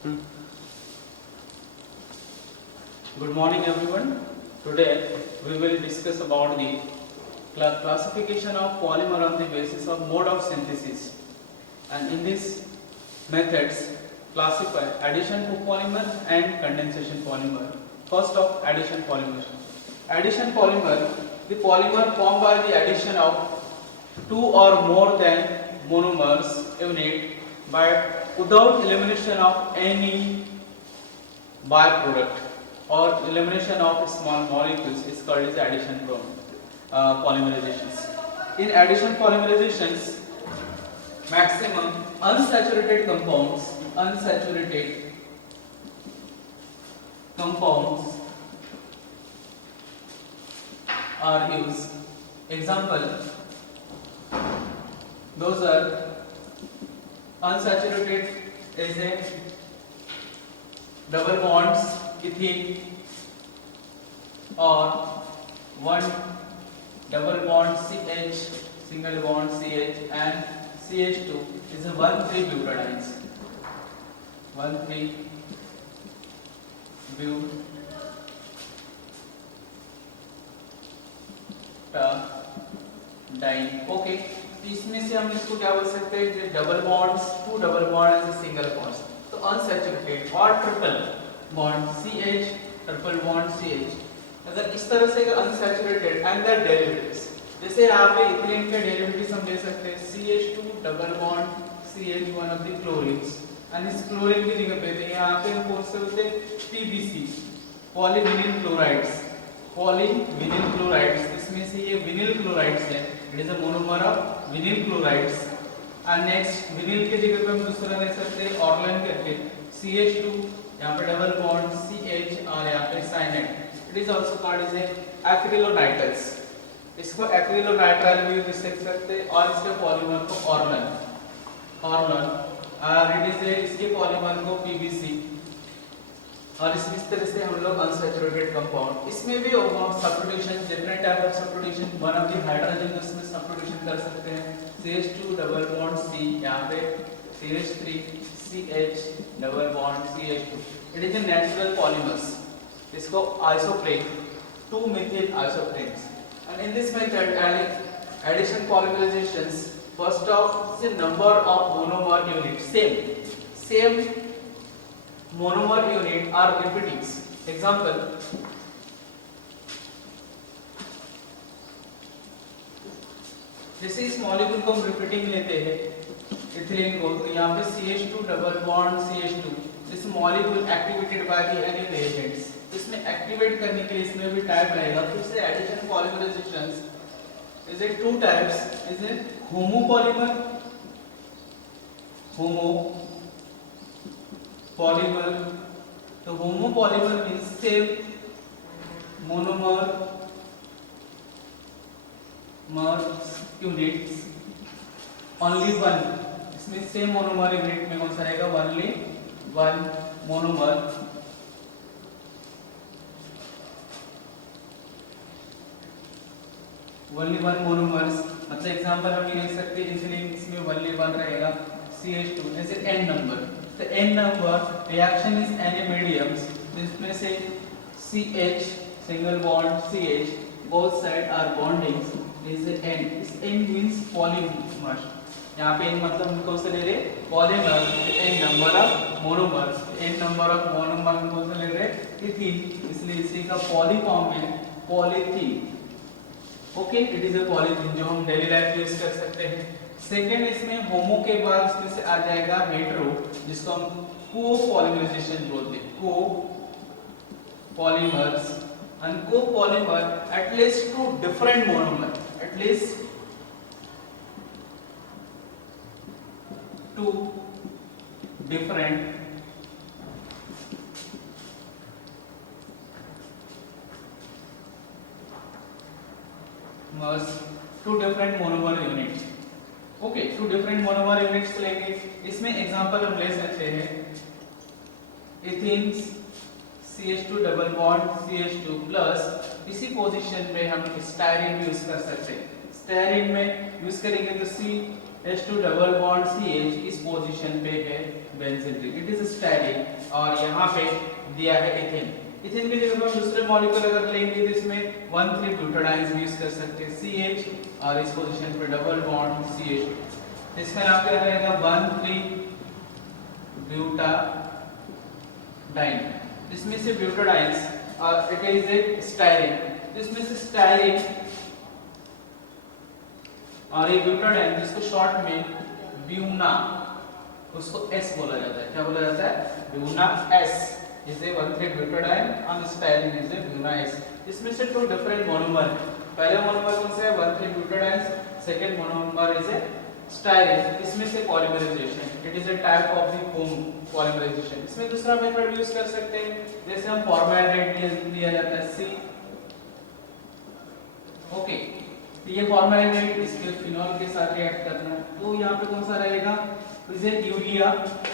Good morning everyone. Today we will discuss about the classification of polymer on the basis of mode of synthesis. And in this methods classify addition copolymer and condensation polymer. First of addition polymer. Addition polymer, the polymer formed by the addition of two or more than monomers unit but without elimination of any byproduct or elimination of small molecules is called as addition polymerizations. In addition polymerizations, maximum unsaturated compounds are used. Example, those are unsaturated is a double bonds ethene or one double bond CH, single bond CH, and CH2 is a 1,3-butadienes. 1,3-butadiene. Okay, इसमें से हम इसको क्या बोल सकते हैं? Double bonds, two double bond and single bonds. तो unsaturated और triple bond CH, triple bond CH. अगर इस तरह से अनसैचुरेटेड एंड द डेरिवेटिव्स, जैसे यहाँ पे इथेन के डेरिवेटिव्स हम ले सकते हैं CH2 double bond CH, one of the chlorines, and इस क्लोरीन की जगह पे थे यहाँ पे हम कौन से होते हैं? PBC, polyvinyl chlorides. Polyvinyl chlorides, इसमें से ये विनिल क्लोराइड्स है. It is a monomer of vinyl chlorides. And next vinyl के जगह पे हम दूसरा ले सकते हैं ऑर्लेन करके CH2, यहाँ पे डबल बॉन्ड CH और यहाँ पे cyanide. It is also called as acrylonitriles. इसको एक्रिलोनाइट्राइल भी लिख सकते हैं और इसके पॉलीमर को ऑर्लेन और इट इज इसके पॉलीमर को PBC. और इस तरह से हम लोग अनसैचुरेटेड कंपाउंड, इसमें भी substitution, different type of substitution, one of the hydrogen इसमें सब्स्टिट्यूशन कर सकते हैं. CH2 डबल बॉन्ड C, यहाँ पे CH3 CH double bond CH2. It is a natural polymers. इसको आइसोप्रेन, 2-methyl isoprenes. And in this method addition polymerizations, first of the number of monomer units, same monomer unit are repeating. Example, जैसे इस molecule को हम repeating लेते हैं ethylene को, तो यहाँ पे CH2 double bond CH2, this molecule activated by the any reagents. इसमें एक्टिवेट करने के लिए इसमें भी टाइप रहेगा. फिर से addition polymerizations is a two types, is a homopolymer तो homopolymer means same monomer units, only one. इसमें सेम मोनोमर यूनिट में कौन सा रहेगा? Only one monomer. Only one monomers, मतलब एग्जांपल हम ये लिख सकते हैं इथिलीन, इसमें ओनली वन रहेगा CH2 ऐसे n नंबर. तो n number reaction is any mediums, जिसमें से CH single bond CH both side are bonding is n. इस n means polymers. यहाँ पे n मतलब हम कौन सा ले रहे? Polymer. n number of monomers, n number of monomer हम कौन सा ले रहे? इथीन. इसलिए इसी का पॉली फॉर्म में polythene. Okay, it is a polythene जो हम डेली लाइफ में यूज कर सकते हैं. सेकेंड, इसमें होमो के बाद इसमें से आ जाएगा हेटेरो, जिसको हम को-पॉलीमराइजेशन बोलते हैं. को-पॉलीमर्स and co-polymer at least two different monomer, at least two different monomer units. Okay, two different monomer units लेंगे. इसमें एग्जांपल हम ले सकते हैं ethene CH2 double bond CH2 plus इसी पोजीशन पे हम स्टायरीन यूज कर सकते हैं. स्टायरीन में यूज करेंगे तो C H2 double bond CH इस पोजीशन पे है benzene ring, it is styrene. और यहाँ पे दिया है इथेन। इथेन की जगह पर दूसरे मॉलिक्यूल अगर लेंगे तो इसमें 1,3 ब्यूटाडाइन्स भी यूज कर सकते हैं, CH, और इस पोजीशन पे डबल बॉन्ड CH। इसका नाम क्या रहेगा 1,3 ब्यूटाडाइन। इसमें से ब्यूटाडाइन्स और इट इज ए स्टाइरिन। इसमें से स्टाइरिन और एक ब्यूटाडाइन जिसको शॉर्ट में ब्यूना, उसको S बोला जाता है। क्या बोला जाता है? Buna S is a 1,3 butadiene और styrene is a buna S। इसमें से टू डिफरेंट मोनोमर, पहला मोनोमर कौन सा है 1,3 ब्यूटाडाइन, second monomer is a styrene. इसमें से polymerization, it is a type of the home polymerization. इसमें दूसरा मेथड यूज कर सकते हैं, जैसे हम फॉर्मलाडेहाइड लिया जाता है C, ओके। तो ये फॉर्मलाडेहाइड इसके फिनॉल के साथ रिएक्ट करना है, तो यहाँ पे कौन सा रहेगा? इसे यूरिया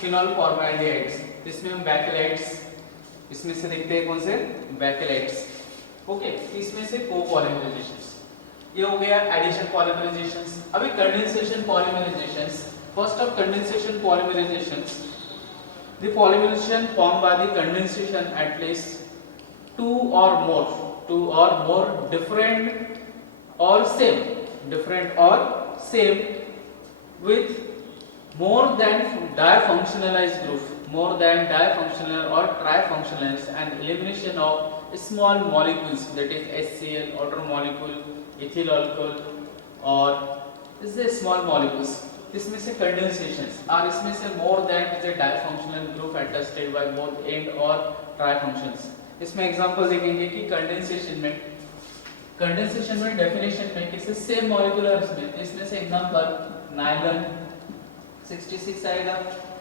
फिनॉल फॉर्मलाडेहाइड्स। इसमें हम बैकेलाइट्स, इसमें से देखते हैं कौन से बैकेलाइट्स, ओके। इसमें से कोपॉलीमराइजेशंस, ये हो गया एडिशन पॉलीमराइजेशंस। अभी condensation polymerizations. First of condensation polymerizations, the polymerization formed by the condensation at least two or more different or same with more than difunctionalized group, more than difunctional or trifunctionals, and elimination of small molecules, that is HCl, water molecule, ethyl alcohol, or is the small molecules. इसमें से कंडेंसेशंस और इसमें से more than is a difunctional group attested by both end और trifunctions. इसमें example देखेंगे कि condensation में डेफिनेशन में किसी सेम मॉलिक्यूलर इसमें से एग्जांपल नायलॉन 66 आएगा।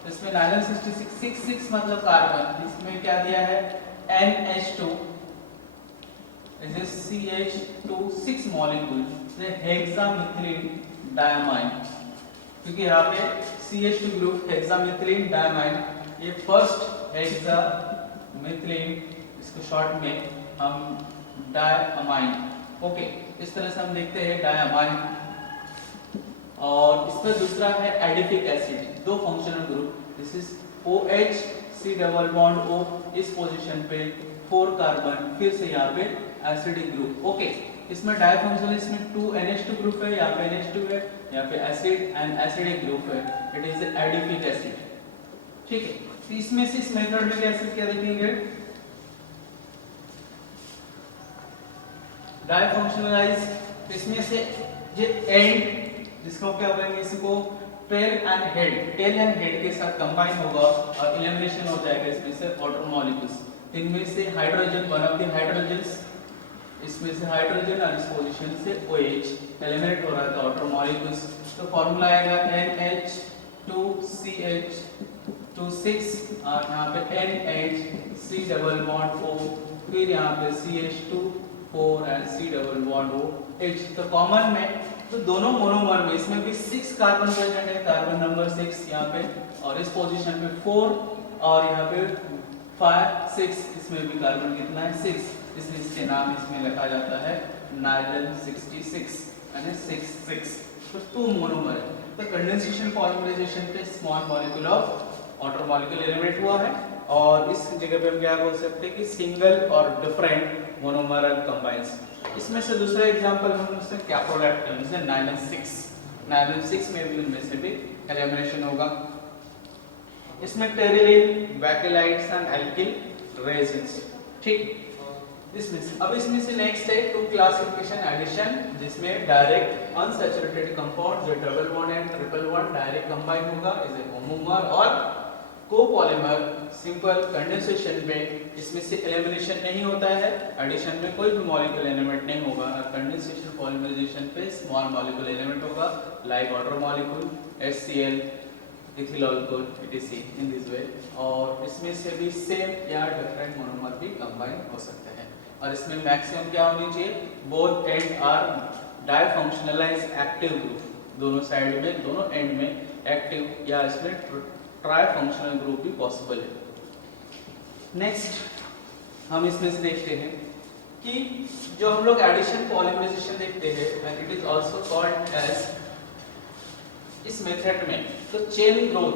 इसमें नायलॉन 66 मतलब कार्बन, इसमें क्या दिया है NH2 is a CH2 6 molecule, हेक्सामिथिलीन diamine, क्योंकि यहाँ पे CH2 ग्रुप हेक्सामिथिलीन डायमाइन, ये फर्स्ट हेक्सामिथिलीन, इसको शॉर्ट में हम डायमाइन, ओके। इस तरह से हम देखते हैं डायमाइन। और इसका दूसरा है एडिपिक एसिड, दो functional group, this is OH C double bond O, इस पोजीशन पे 4 कार्बन, फिर से यहाँ पे एसिडिक ग्रुप, ओके। इसमें डायफंक्शनल, इसमें 2 NH2 ग्रुप है, यहाँ पे NH2 है, यहाँ पे एसिड एंड एसिडिक ग्रुप है, इट इज एडिपिक एसिड, ठीक है। तो इसमें से इस मेथड में एसिड क्या देखेंगे डायफंक्शनलाइज। इसमें से ये एंड, जिसको क्या बोलेंगे, इसको टेल एंड हेड के साथ कंबाइन होगा और एलिमिनेशन हो जाएगा इसमें से वाटर मॉलिक्यूल्स। इनमें से hydrogen, one of the hydrogens, इसमें से हाइड्रोजन और इस पोजीशन से OH एलिमिनेट हो रहा था वाटर मॉलिक्यूल्स। तो फार्मूला आएगा NH2CH26 और यहाँ पे NHC डबल बॉन्ड O, फिर यहाँ पे CH2 4 and C double bond OH। तो कॉमन में तो दोनों मोनोमर में इसमें भी 6 कार्बन प्रेजेंट है, कार्बन नंबर 6 यहाँ पे, और इस पोजीशन पे 4 और यहाँ पे 5 6, इसमें भी कार्बन कितना है 6, इसलिए इसके नाम इसमें लिखा जाता है नायलॉन 66 यानी 66। तो 2 मोनोमर है। तो कंडेंसेशन पॉलीमराइजेशन पे small molecule of water molecule eliminate हुआ है, और इस जगह पे हम क्या बोल सकते हैं कि सिंगल और डिफरेंट मोनोमर एंड कंबाइंस। इसमें से दूसरा एग्जांपल हम उससे कैप्रोलैक्टोन से नायलॉन 6 में भी उनमें से भी एलिमिनेशन होगा। इसमें टेरिलीन, बैकेलाइट्स एंड एल्किल रेजिन्स, ठीक। इसमें से नेक्स्ट है टू क्लासिफिकेशन एडिशन, जिसमें डायरेक्ट अनसैचुरेटेड कंपाउंड जो double bond and triple bond direct combine होगा इज ए होमोमर, और कोपॉलीमर सिंपल कंडेंसेशन में इसमें से एलिमिनेशन नहीं होता है, एडिशन में कोई भी मॉलिक्यूल एलिमेंट नहीं होगा, और कंडेंसेशन पॉलीमराइजेशन पे स्मॉल मॉलिक्यूल एलिमेंट होगा like water molecule HCl, ethyl alcohol etc in this way। और इसमें से भी सेम या डिफरेंट मोनोमर भी कंबाइन हो सकते हैं, और इसमें मैक्सिमम क्या होनी चाहिए, both end are difunctionalize active group, दोनों साइड में, दोनों एंड में एक्टिव या इसमें ट्राइफंक्शनल ग्रुप भी पॉसिबल है। नेक्स्ट हम इसमें से देखते हैं कि जो हम लोग एडिशन पॉलीमराइजेशन देखते हैं, and it is also called as, इस मेथड में तो चेन ग्रोथ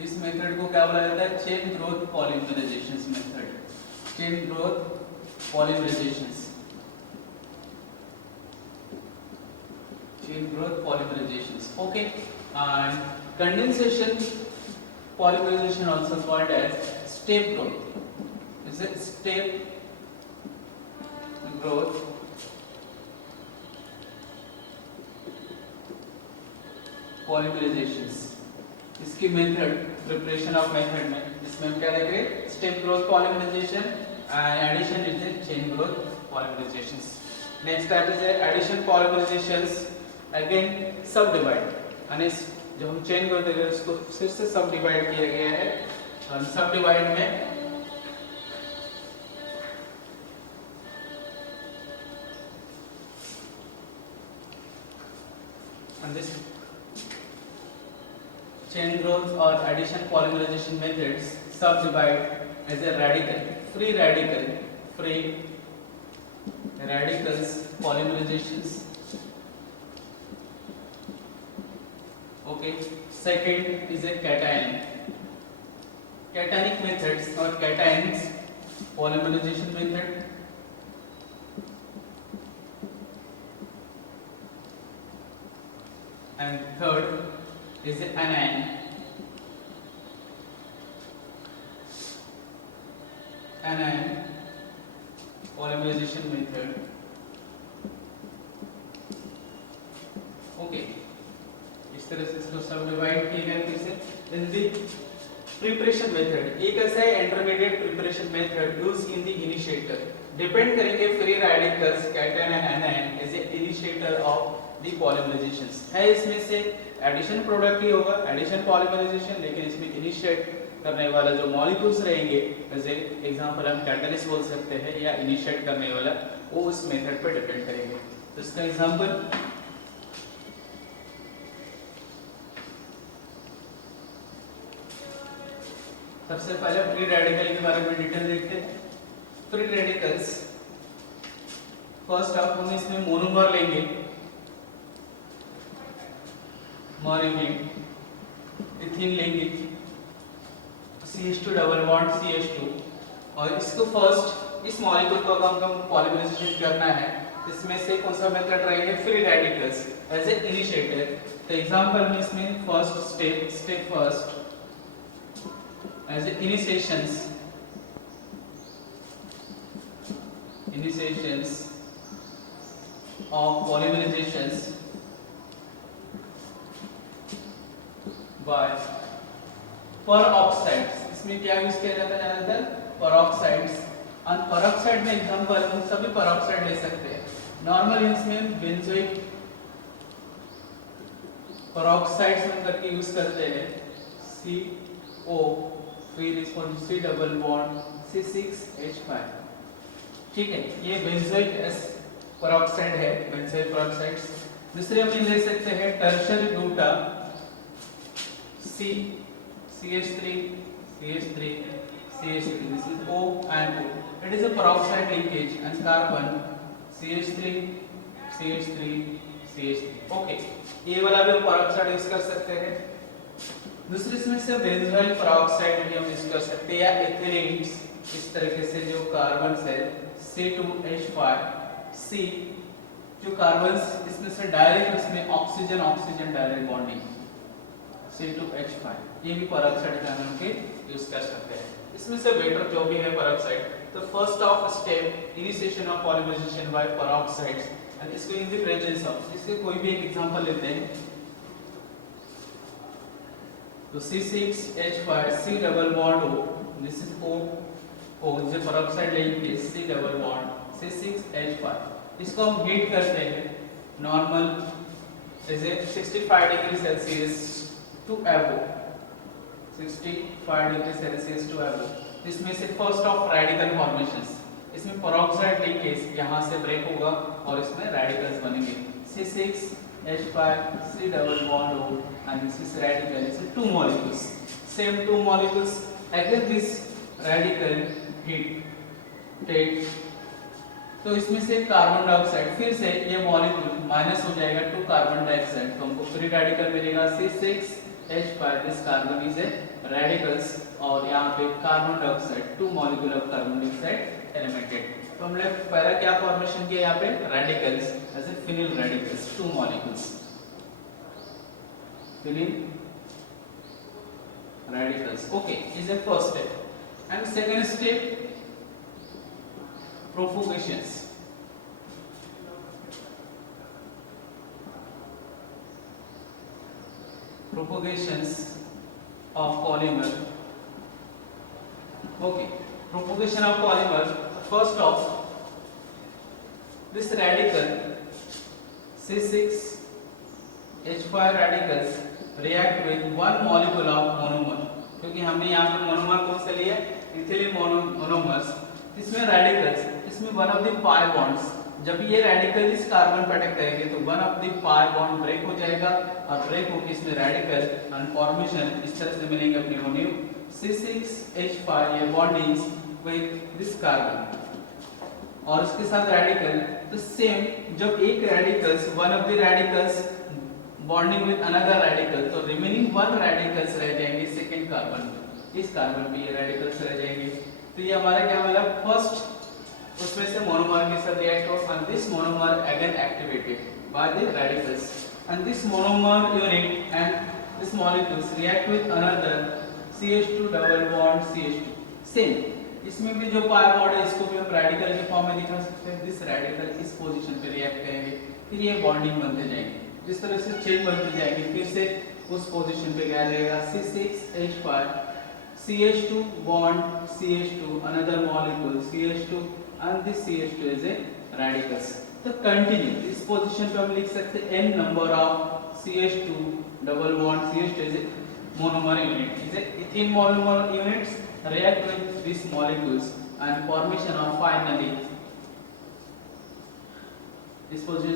इस मेथड को क्या बोला जाता है? Chain growth polymerisation method, chain growth polymerisation, chain growth polymerizations. Okay, and condensation polymerization also called as step growth. Is it step growth polymerizations? इसकी मेथड, प्रिपरेशन ऑफ मेथड में इसमें हम क्या देख रहे हैं? Step growth polymerization and addition is the chain growth polymerizations. Next type is addition polymerizations. Again subdivide, यानी जो हम चेन ग्रोथ देख रहे हैं उसको फिर से सब डिवाइड किया गया है. और सब डिवाइड में and this chain growth or addition polymerization methods subdivide as a radical, free radicals polymerizations. Okay, second is a cationic methods or cations polymerization method. And third is the anion polymerization method. Okay, इस तरह से इसको सब divide किया गया. फिर से इन दी preparation method, एक ऐसा है intermediate preparation method use in the initiator. Depend करेंगे free radicals cation and anion as a initiator of the polymerizations है. इसमें से एडिशन प्रोडक्ट ही होगा, एडिशन पॉलीमराइजेशन, लेकिन इसमें इनिशिएट करने वाला जो मॉलिक्यूल्स रहेंगे, जैसे एग्जांपल हम कैटलिस्ट बोल सकते हैं, या इनिशिएट करने वाला, वो उस मेथड पर डिपेंड करेंगे. तो इसका एग्जांपल सबसे पहले फ्री रेडिकल के बारे में डिटेल देखते हैं. फ्री रेडिकल्स फर्स्ट ऑफ हम इसमें मोनोमर लेंगे, इथीन लेंगे, CH2 डबल बॉन्ड CH2, और इसको फर्स्ट इस मॉलिक्यूल को हमको पॉलीमराइजेशन करना है. इसमें से कौन सा मेथड रहेंगे? Free radicals as a initiator. तो एग्जांपल में इसमें first step first as initiations of polymerizations by peroxides. इसमें क्या यूज किया जाता है ज्यादातर? peroxides. और peroxide में एग्जांपल हम सभी peroxide ले सकते हैं. नॉर्मली इसमें बेंजोइक peroxides हम करके यूज करते हैं. CO फिर इसको C डबल बॉन्ड C6H5. ठीक है, ये बेंजोइक पेरोक्साइड है, बेंजोइक पेरोक्साइड्स. दूसरे हम ले सकते हैं tertiary buta CH3 this is O and O. It is a peroxide linkage and carbon CH3. Okay, ये वाला भी पेरोक्साइड यूज कर सकते हैं. दूसरे इसमें से बेंजोइल पेरोक्साइड भी हम यूज कर सकते हैं, या एथिलीन्स. इस तरीके से जो कार्बन्स है C2H5 C, जो कार्बन्स इसमें से डायरेक्ट इसमें ऑक्सीजन डायरेक्ट बॉन्डिंग C2H5, ये भी पेरोक्साइड का हम के यूज कर सकते हैं. इसमें से बेटर जो भी है पेरोक्साइड. तो first of step initiation of polymerization by peroxides, and इसको इन द प्रेजेंस ऑफ, इसके कोई भी एक एग्जांपल लेते हैं. तो C6H5 C double bond O, this is O जो पेरोक्साइड लेंगे C डबल बॉन्ड C6H5. इसको हम हीट करते हैं नॉर्मल जैसे 65 degree Celsius to above, 65 degree Celsius to above. इसमें से फर्स्ट ऑफ रेडिकल फॉर्मेशंस, इसमें पेरोक्साइड लिंकेज यहां से ब्रेक होगा और इसमें रेडिकल्स बनेंगे. C6H5 C double bond O, and this is radical. It's two molecules. Same two molecules. Again this radical heat take. तो इसमें से कार्बन डाइऑक्साइड, फिर से ये मॉलिक्यूल माइनस हो जाएगा टू कार्बन डाइऑक्साइड, तो हमको फ्री रेडिकल मिलेगा C6 H5 this carbon is a radicals और यहाँ पे carbon dioxide 2 molecule of carbon dioxide eliminated. तो हमने पहला क्या फॉर्मेशन किया यहाँ पे radicals as a phenyl radicals 2 molecules phenyl radicals. Okay, is the first step. And second step, propagations. Propagations of polymer. Okay, propagation of polymer. First off, this radical C6H5 radicals react with one molecule of monomer, क्योंकि हमने यहाँ पे monomer कौन सा लिया ethylene monomers. इसमें radicals, इसमें one of the pi bonds, जब ये रेडिकल इस कार्बन पर अटैक करेंगे तो one of the pi bond break हो जाएगा और ब्रेक होकर इसमें रेडिकल एंड फॉर्मेशन इस तरह से मिलेंगे अपने को न्यू C6H5 ये बॉन्डिंग्स विद दिस कार्बन और उसके साथ रेडिकल। तो सेम जब एक radicals one of the radicals bonding with another radical तो रिमेनिंग वन रेडिकल्स रह जाएंगे सेकंड कार्बन में, इस कार्बन में ये रेडिकल्स रह जाएंगे। तो ये हमारा क्या मतलब फर्स्ट उसमें से मोनोमर के साथ रिएक्ट हो and this monomer again activated by the radicals and this monomer unit and this molecules react with another CH2 double bond CH2। Same इसमें भी जो पाई बॉन्ड है इसको भी हम रेडिकल के फॉर्म में दिखा सकते हैं। दिस रेडिकल इस पोजीशन पे रिएक्ट करेंगे, फिर ये बॉन्डिंग बनते जाएंगे, जिस तरह से चेन बनते जाएंगे फिर से उस पोजीशन पे क्या रहेगा C6H5 CH2 bond CH2 another molecule CH2 and this CH2 is a radicals। तो कंटिन्यू इस पोजीशन पे हम लिख सकते हैं n number of CH2 double bond CH2 is a monomer unit is a ethene monomer units react with these molecules and formation of finally this position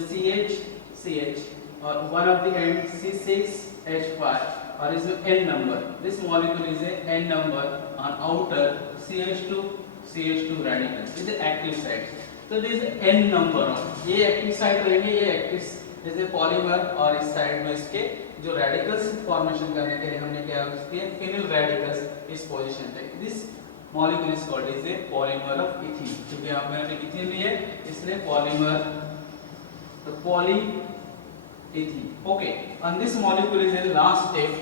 CH और one of the end C6H5 और इसमें n number this molecule is a n number on outer CH2 radicals is the active site। तो this is n number of ये active site रहेंगे, ये active जैसे polymer और इस साइड में इसके जो रेडिकल्स फॉर्मेशन करने के लिए हमने क्या किया फिनिल रेडिकल्स इस पोजीशन पे। This molecule is called is a polymer of ethene, क्योंकि यहाँ मैंने इथीन लिया इसलिए पॉलीमर तो poly ethene. Okay and this molecule is a last step।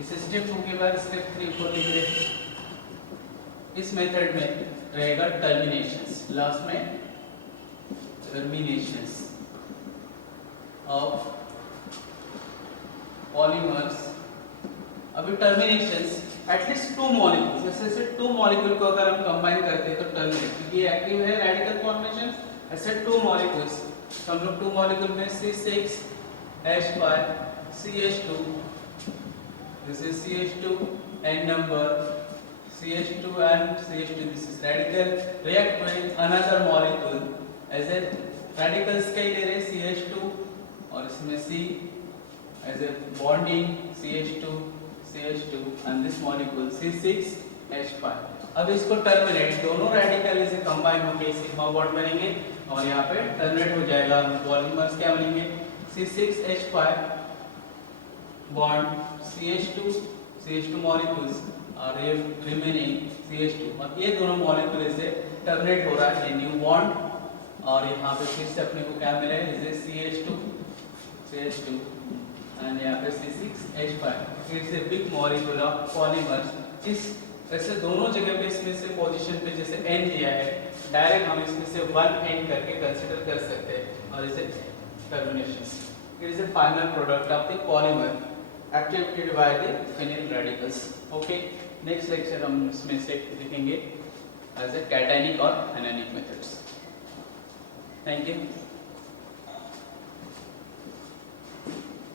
इस स्टेप 2 के बाद स्टेप 3 4 लिख रहे। इस मेथड में रहेगा टर्मिनेशंस, लास्ट में टर्मिनेशंस ऑफ पॉलीमर्स। अभी टर्मिनेशंस एटलीस्ट 2 मॉलिक्यूल्स जैसे 2 मॉलिक्यूल को अगर हम कंबाइन करते हैं तो टर्मिनेट, क्योंकि ये एक्टिव है रेडिकल फॉर्मेशन ऐसे 2 मॉलिक्यूल्स। तो हम लोग 2 मॉलिक्यूल में C6H5 CH2 this is CH2 n number CH2 and CH2 this is radical react with another molecule as a radicals कई ले रहे CH2 और इसमें C as a bonding CH2 and this molecule C6H5। अब इसको terminate दोनों radical इसे combine होकर सिग्मा बॉन्ड बनेंगे और यहाँ पे टर्मिनेट हो जाएगा पॉलीमर्स क्या बनेंगे C6H5 बॉन्ड CH2 मॉलिक्यूल्स और ये रिमेनिंग CH2 और ये दोनों मॉलिक्यूल से टर्मिनेट हो रहा है न्यू बॉन्ड और यहाँ पे फिर से अपने को क्या मिला है इसे CH2 एंड यहाँ पे C6H5 फिर से बिग मॉलिक्यूल ऑफ पॉलीमर्स। इस ऐसे दोनों जगह पे इसमें से पोजीशन पे जैसे n दिया है डायरेक्ट हम इसमें से 1n करके कंसीडर कर सकते हैं और इसे terminations. It is the final product of the polymer activated by the phenyl radicals। okay, next lecture हम इसमें से देखेंगे as a cationic और anionic methods। thank you।